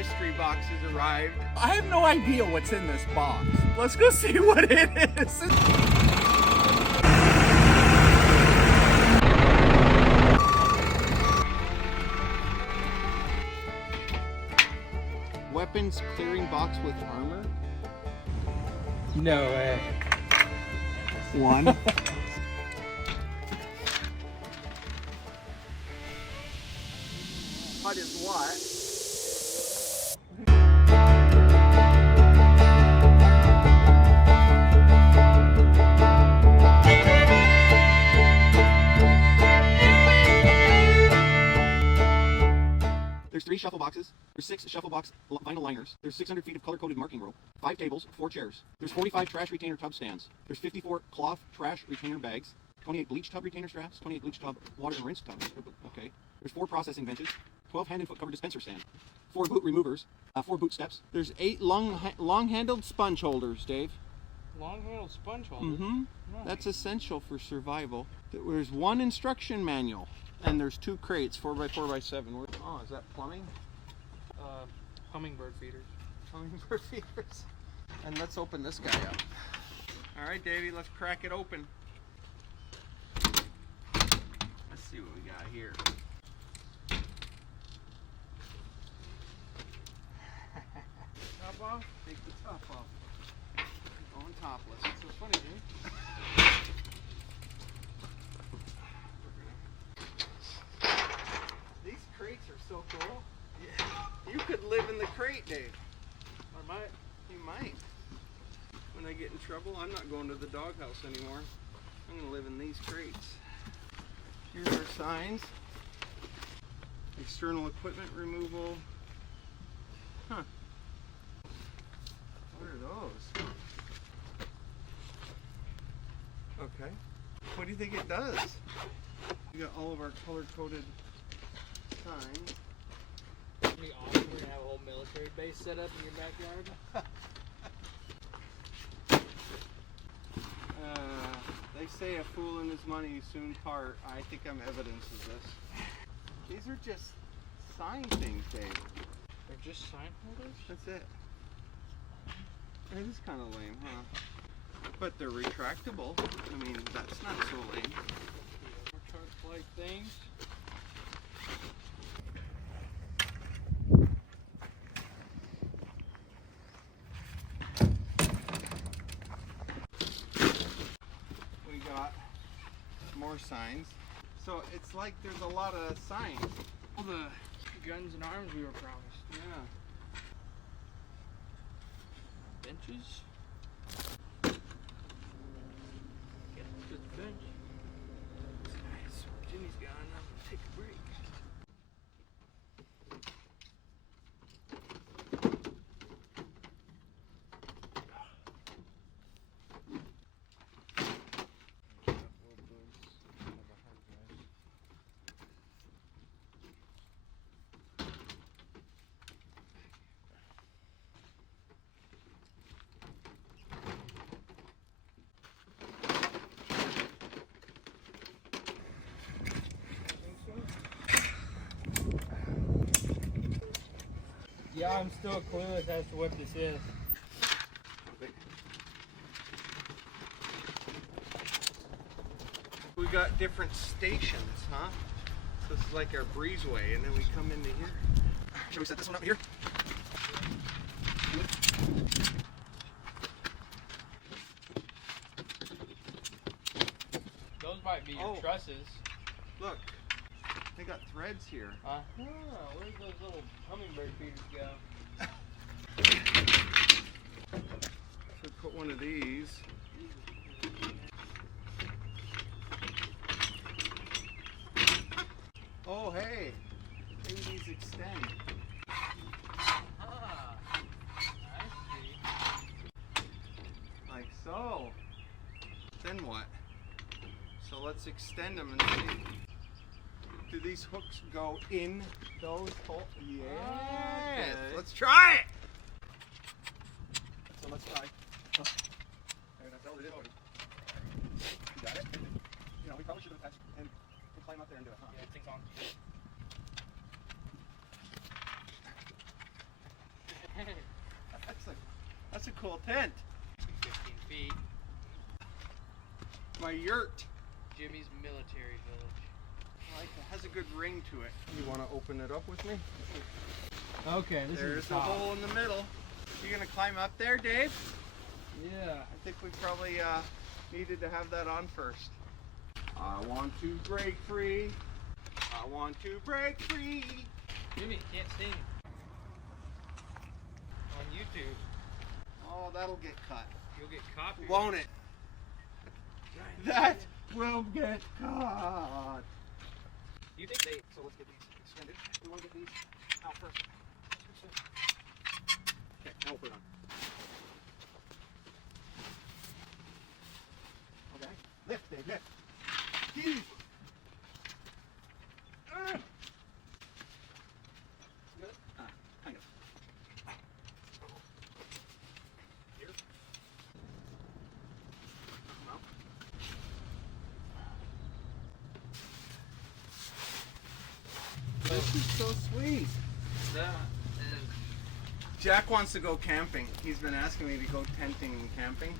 mystery box has arrived. I have no idea what's in this box. Let's go see what it is. Weapons clearing box with armor. No way. One. What is what? There's 3 shuffle boxes. There's 6 shuffle box vinyl liners. There's 600 feet of color-coded marking rope. 5 tables, 4 chairs. There's 45 trash retainer tub stands. There's 54 cloth trash retainer bags. 28 bleach tub retainer straps. 28 bleach tub water and rinse tubs. Okay. There's 4 processing benches. 12 hand and foot cover dispenser stand. 4 boot removers. 4 boot steps. There's 8 long-handled sponge holders, Dave. Long-handled sponge holders? Mm-hmm. Nice. That's essential for survival. There's 1 instruction manual. And there's 2 crates, 4x4x7. Oh, is that plumbing? Hummingbird feeders. Hummingbird feeders. And let's open this guy up. All right, Davey, let's crack it open. Let's see what we got here. Top off? Take the top off. Going topless. That's so funny, dude. These crates are so cool. Yeah. You could live in the crate, Dave. Or might. You might. When I get in trouble, I'm not going to the doghouse anymore. I'm going to live in these crates. Here's our signs. External equipment removal. Huh. What are those? Okay. What do you think it does? We got all of our color-coded signs. It'd be awesome. We're gonna have a whole military base set up in your backyard. They say a fool and his money soon part. I think I'm evidence of this. These are just sign things, Dave. They're just sign holders? That's it. It is kind of lame, huh? But they're retractable. I mean, that's not so lame. More chart-like things. We got more signs. So it's like there's a lot of signs. All the guns and arms we were promised. Yeah. Benches. Get to the bench. It's nice. Jimmy's gone. I'm gonna take a break. Yeah, I'm still clueless as to what this is. We got different stations, huh? This is like our breezeway, and then we come into here. Should we set this one up here? Those might be your trusses. Look, they got threads here. Where'd those little hummingbird feeders go? Should put one of these. Oh, hey, maybe these extend. I see. Like so. Then what? So let's extend them and see. Do these hooks go in those holes? Yes. Okay. Let's try it. So let's try. Oh. There, that's all it is. You got it? You know, we probably should have attached and we'll climb up there and do it, huh? Yeah, it thing's on. cool tent. 15 feet. My yurt. Jimmy's military village. I like it. Has a good ring to it. You want to open it up with me? Okay, There's the hole in the middle. You gonna climb up there, Dave? Yeah. I think we probably needed to have that on first. I want to break free. I want to break free. Jimmy, can't sing. On YouTube, Oh, that'll get cut. you'll get copyrighted. Won't it? That will get caught. You think they... So let's get these extended. We want to get these out first. Okay, now we'll put it on. Okay. Lift, Dave, lift. Heave. Good? Kind of. Here. Come out. This is so sweet. That is... Jack wants to go camping. He's been asking me to go tenting and camping.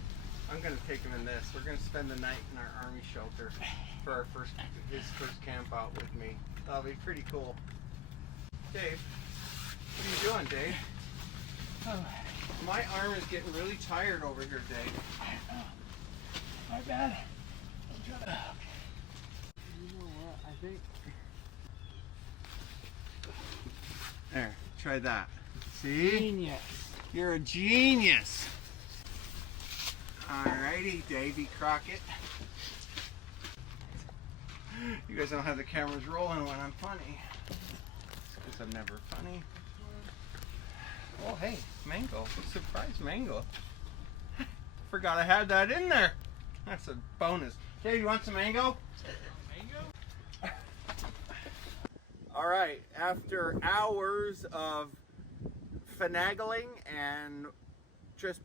I'm gonna take him in this. We're gonna spend the night in our army shelter for our his first camp out with me. That'll be pretty cool. Dave, what are you doing, Dave? Oh, my arm is getting really tired over here, Dave. My bad. I'm trying to... You know what? I think... There, try that. See? Genius. You're a genius. Alrighty, Davy Crockett. You guys don't have the cameras rolling when I'm funny. Because I'm never funny. Oh, hey, mango. Surprise mango. Forgot I had that in there. That's a bonus. Dave, you want some mango? Mango? Alright, after hours of finagling and just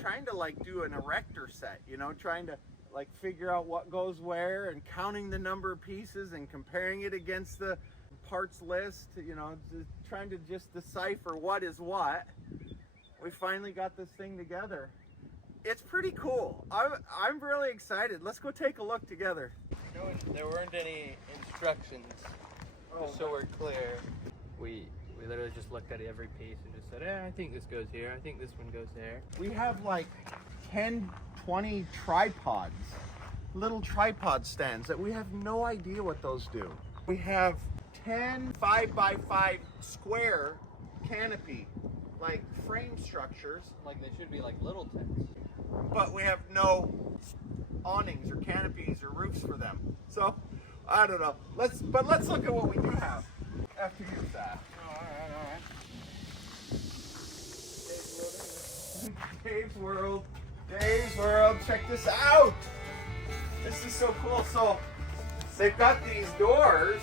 trying to like do an erector set, you know, trying to like figure out what goes where and counting the number of pieces and comparing it against the parts list, you know, trying to just decipher what is what, we finally got this thing together. It's pretty cool. I'm really excited. Let's go take a look together. There weren't any instructions, just so we're clear. We literally just looked at every piece and just said, I think this goes here, I think this one goes there. We have like 10, 20 tripods, little tripod stands that we have no idea what those do. We have 10 5x5 square canopy, like frame structures, Like they should be like little tents. but we have no awnings or canopies or roofs for them. So, I don't know. Let's look at what we do have. After you, Seth. Alright. Dave's World. Dave's World. Check this out. This is so cool. So they've got these doors,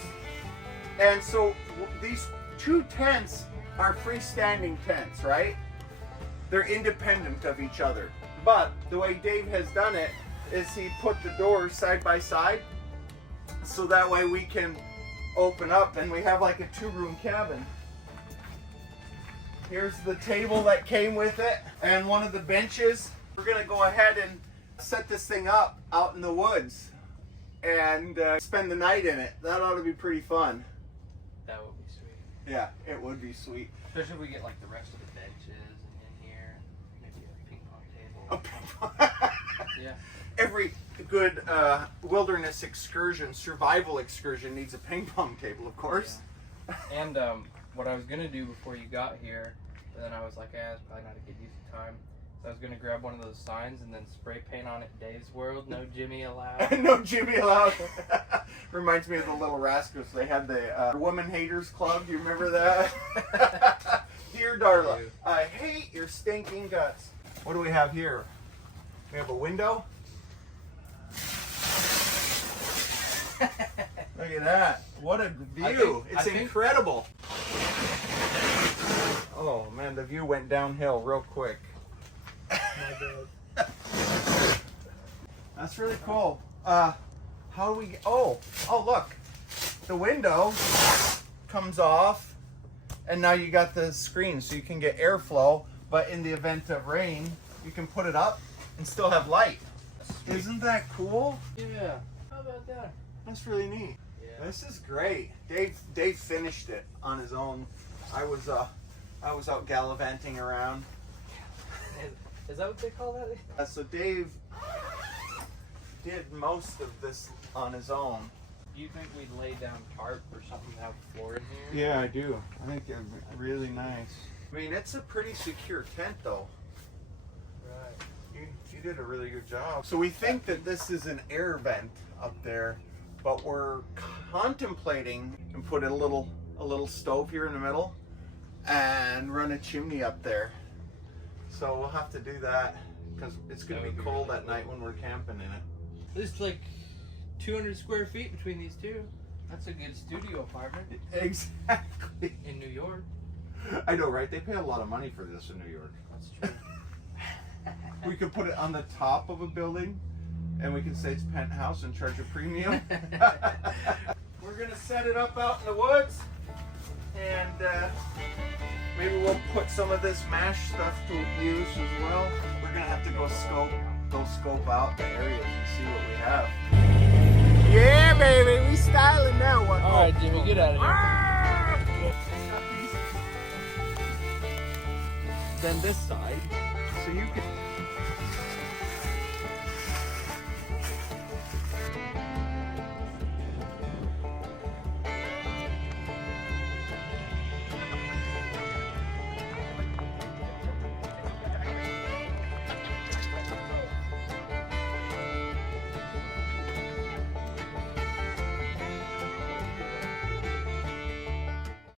and so these two tents are freestanding tents, right? They're independent of each other. But the way Dave has done it is he put the doors side by side, so that way we can open up and we have like a 2-room cabin. Here's the table that came with it and one of the benches. We're gonna go ahead and set this thing up out in the woods and spend the night in it. That ought to be pretty fun. That would be sweet. Yeah, it would be sweet. Especially if we get like the rest of the benches in here. Maybe a ping pong table. Yeah. Every good wilderness excursion, survival excursion needs a ping pong table, of course. Yeah. And what I was gonna do before you got here, and then I was like, it's probably not a good use of time. So I was gonna grab one of those signs and then spray paint on it, Dave's World, no Jimmy allowed. No Jimmy allowed. Reminds me of the Little Rascals. They had the Woman Haters Club. Do you remember that? Dear Darla, I hate your stinking guts. What do we have here? We have a window. Look at that. What a view. I think- Incredible. Oh man, the view went downhill real quick. My bad. That's really cool. How do we get, oh look. The window comes off and now you got the screen so you can get airflow, but in the event of rain, you can put it up and still have light. Isn't that cool? Yeah. How about that? That's really neat. Yeah. This is great. Dave finished it on his own. I was out gallivanting around. Is that what they call that? So Dave did most of this on his own. Do you think we'd lay down tarp or something to have a floor in here? Yeah, I do. I think they're really nice. I mean, it's a pretty secure tent, though. Right. You did a really good job. So we think that this is an air vent up there, but we're contemplating and put a little stove here in the middle and run a chimney up there. So we'll have to do that because it's going to be cold at night when we're camping in it. There's like 200 square feet between these two. That's a good studio apartment Exactly. in New York. I know, right? They pay a lot of money for this in New York. That's true. We could put it on the top of a building and we can say it's penthouse and charge a premium. We're gonna set it up out in the woods and maybe we'll put some of this mash stuff to use as well. We're gonna have to go scope out the areas and see what we have. Yeah, baby, we styling now. What? All right, Jimmy, get out of here. Then this side, so you can